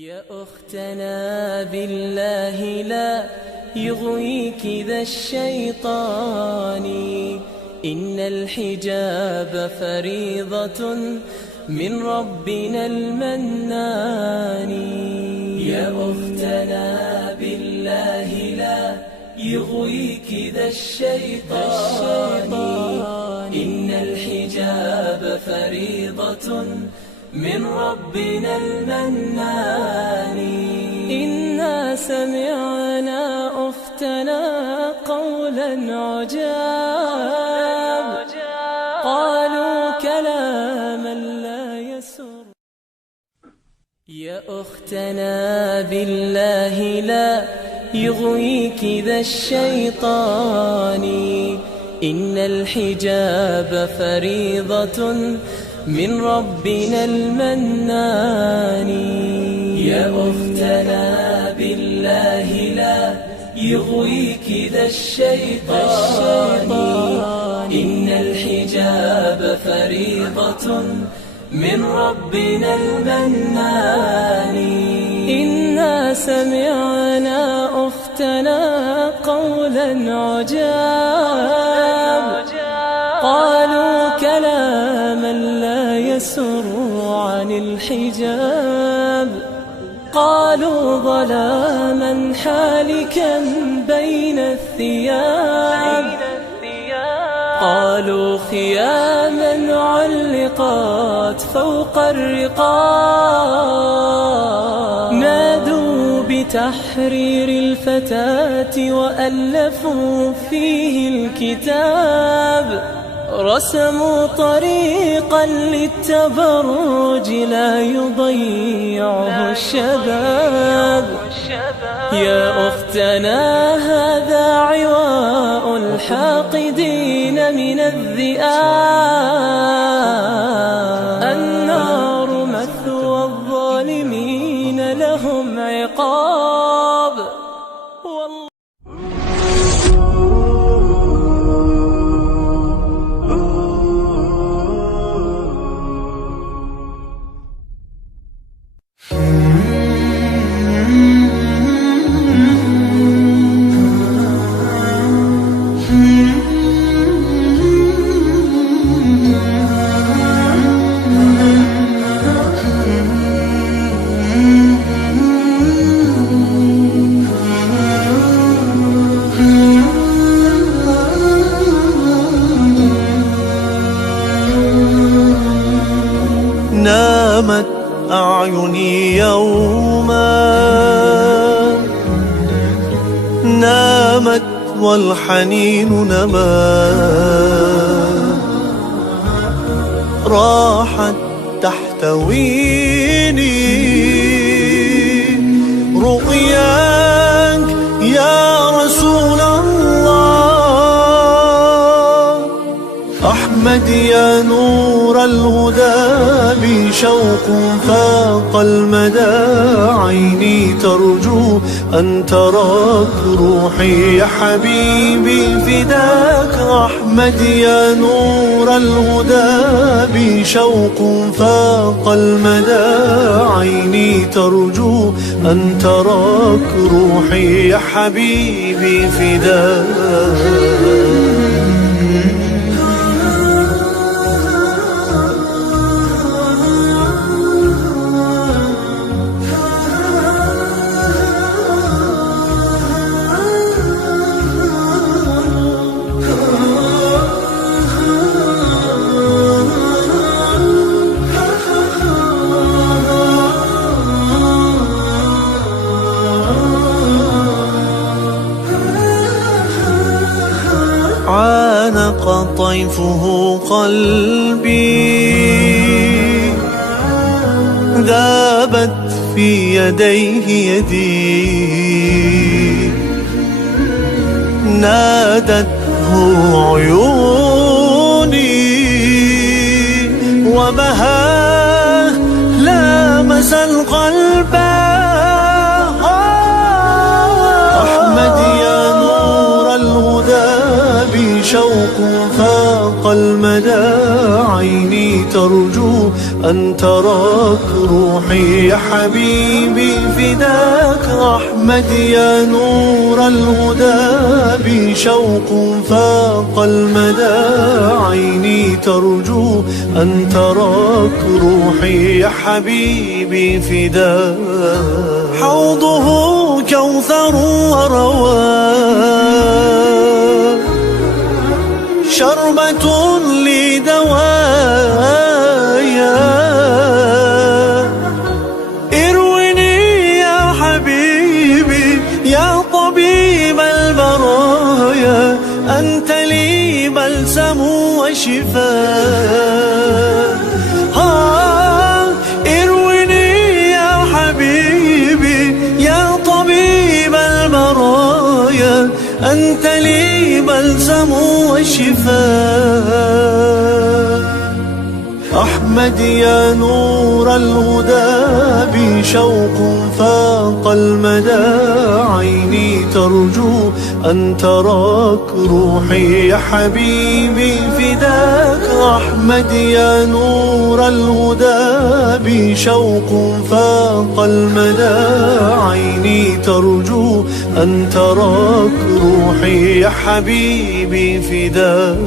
يا أختنا بالله لا يغويك ذا الشيطان، إن الحجاب فريضة من ربنا المنان. يا أختنا بالله لا يغويك ذا الشيطان، إن الحجاب فريضة من ربنا المنان. إنا سمعنا أختنا قولا عجاب، قالوا كلاما لا يسر. يا أختنا بالله لا يغويك ذا الشيطان، إن الحجاب فريضة من ربنا المنان. يا أختنا بالله لا يغويك ذا الشيطان، إن الحجاب فريضة من ربنا المنان. إنا سمعنا أختنا قولا عجاب، قالوا كلاما لا يسر عن الحجاب، قالوا ظلاما حالكا بين الثياب، قالوا خياما علقت فوق الرقاب، نادوا بتحرير الفتاة وألفوا فيه الكتاب، رسموا طريقا للتبرج لا يضيعه الشباب. يا أختنا هذا عواء الحاقدين من الذئاب، النار مثوى الظالمين لهم عقاب. نامت أعيني يوما، نامت والحنين نما، راحت تحتويني رؤياك يا رسول الله. أحمد يا نور الهدى بشوق فاق المدى، عيني ترجو أن تراك روحي يا حبيبي فداك. أحمد يا نور الهدى بشوق فاق المدى، عيني ترجو أن تراك روحي يا حبيبي فداك. عانق طيفه قلبي، ذابت في يديه يدي، نادته عيوني وبهاه لامس القلب. أحمد يا نور الهدى بشوق فاق المدى، عيني ترجو أنت راك روحي يا حبيبي فداك. أحمد يا نور الهدى بي شوق فاق المدى، عيني ترجو أن تراك روحي يا حبيبي فداك. حوضه كوثر ورواء، شربة لدوايا، اروني يا حبيبي يا طبيب البرايا، أنت لي بلسم وشفاء. اروني يا حبيبي يا طبيب البرايا، أنت لي بلسم وشفاء. أحمد يا نور الهدى بي شوق فاق المدى، عيني ترجو أن تراك روحي يا حبيبي فداك. أحمد يا نور الهدى بي شوق فاق المدى، عيني ترجو أن تراك روحي يا حبيبي فداك.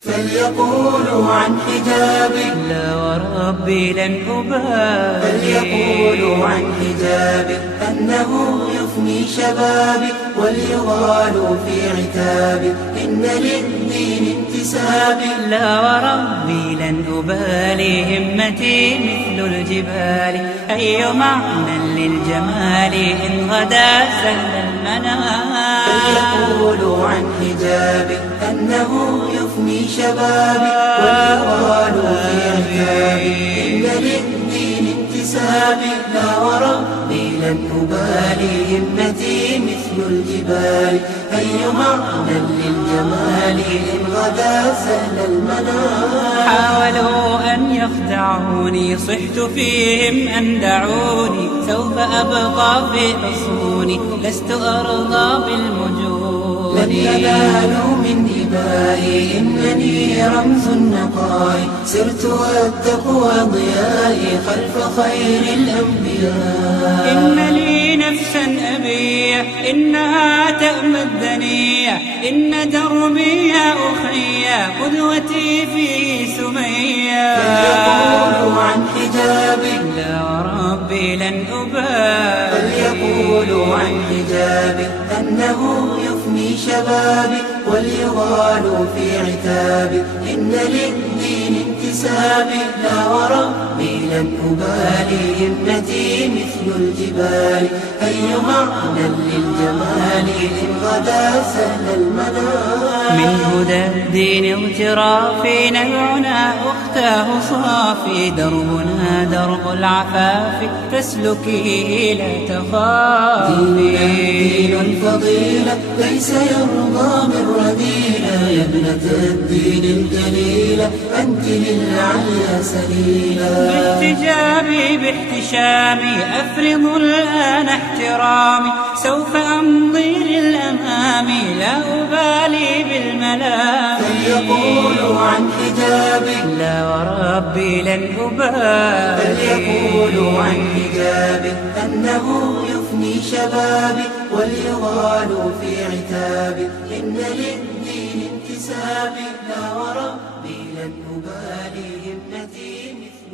فليقولوا عن حجابك لا وربي لن أبالي، فليقولوا عن حجابك أنه يفني شبابك، وليغالوا في عتابك إن للدين انتسابك. لا وربي لن أبالي، همتي مثل الجبال، أي معنى للجمال إن غدا سهل المنام. فليقولوا عن حجابك أنه يفني شبابك، وليغالوا في عتابك إن للدين انتسابك. لا وربي لن أبالي، همتي مثل الجبال، أي معنى للجمال إن غدا سهل المنام. حاولوا أن يخدعوني، صحت فيهم أن دعوني، سوف أبقى في حصوني، لست أرضى بالمجون. لن ينالوا من إبائي، إنني رمز النقاء، سرت والتقوى ضيائي خلف خير الأنبياء. إن لي نفسا أبية، إنها تأمى الدنيا، إن دربي يا أخي قدوتي في سمية. فليقولوا عن حجابك لا وربي لن أبالي، فليقولوا عن حجابك أنه يفني شبابك، وليغالوا في عتابك إن للدين انتسابك. لا وربي لن أبالي، همتي مثل الجبال، أي معنى للجمال إن غدا سهل المنام. من هدى الدين اغترافي، نبعنا أختاه صافي، دربنا درب العفاف، فاسلكيه لا تخافي. دين الفضيلة ليس يرضى من رذيلة، يا ابنة الدين الجليلة أنت للعليا سبيلا. باحتجابي باحتشامي أفرض الآن احترامي، سوف أمضي للأمام لا أبالي بالملام. فليقولوا عن حجابك لا وربي لن أبالي، فليقولوا عن حجابك أنه يفني شبابك، وليغالوا في عتابك إن للدين انتسابك. لا وربي لن أبالي، همتي مثل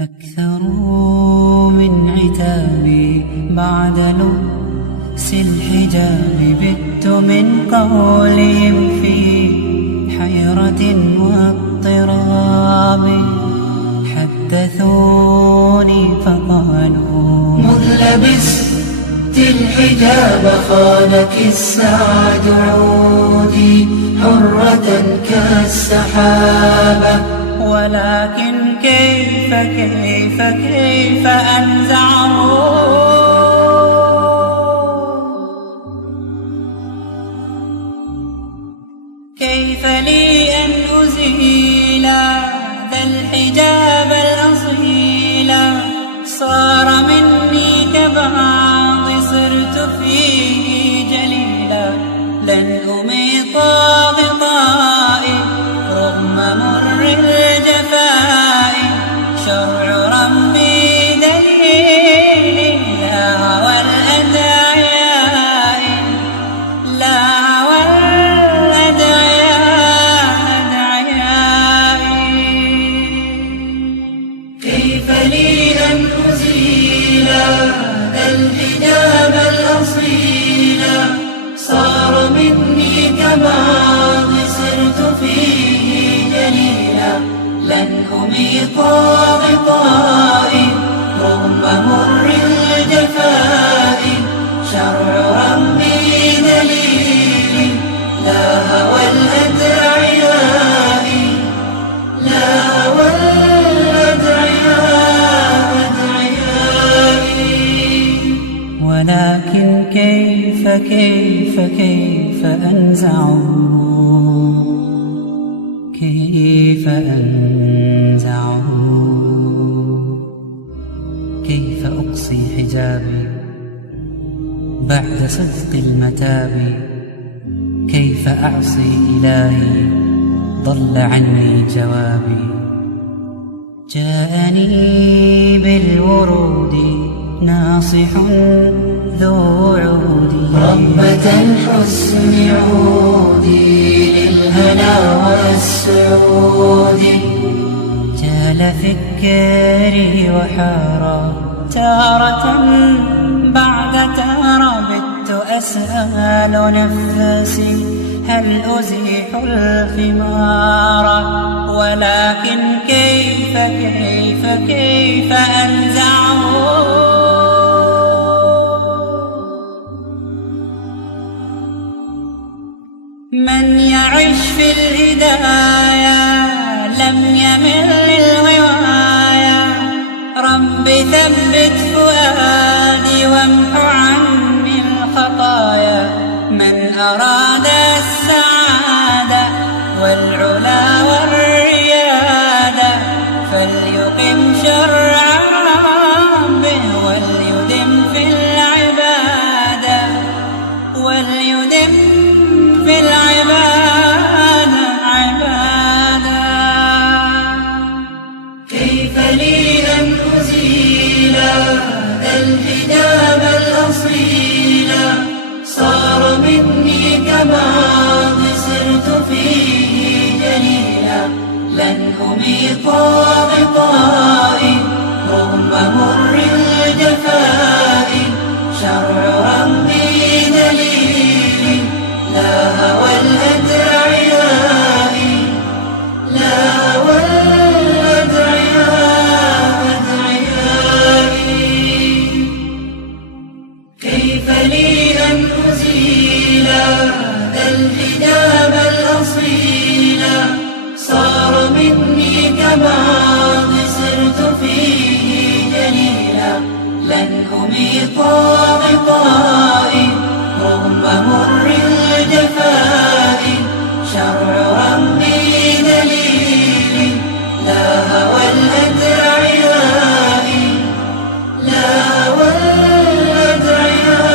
أكثروا من عتابي بعد لبس الحجاب، بت من قولهم في حيرة واضطراب. حدثوني فقالوا مذ لبست الحجاب خانك السعد عودي، حرة كالسحابة. ولكن كيف أنزعه، كيف لي أن أزيل ذا الحجاب الأصيل. صار مني كبعض صرت فيه جليلا. أميطا غطائي رغم مر الجفاء، شرع ربي دليلي لا هوى الأدعياء، لا هوى الأدعياء أدعيائي. ولكن كيف كيف كيف أنزعه، كيف أنزعه، كيف أقصي حجابي بعد صدق المتاب، كيف أعصي إلهي ضل عني جوابي. جاءني بالورود ناصح ذو عود، ربة الحسن عودي للهنا والسعود. جال فكري وحارى تارة بعد تارة، بت أسأل نفسي هل أزيح الخمار، ولكن كيف كيف كيف أنزعه. من يعش في الهداية لم يمل للغواية، رب ثبت فؤادي وامح عني الخطايا. من أراد السعادة والعلا والريادة فليقم شرع ربه وليدم في العبادة، وليدم في العبادة عبادة. كيف لي أن أزيل الحجاب الأصيل، صار مني كماض صرت فيه جليلا. لن أميط غطائي رغم مر الجفاء، شرع ربي دليلي لا هوى الأدعياء، لا هوى الأدعياء أدعيائي. كيف لي أن أزيل الحجاب الأصيل، صار مني كماض صرت فيه جليلا. لن أميط غطائي رغم مر الجفاء، شرع ربي دليلي لا هوى الأدعياء، لا هوى الأدعياء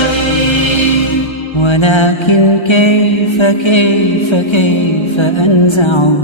أدعيائي. ولكن كيف كيف كيف أنزعه.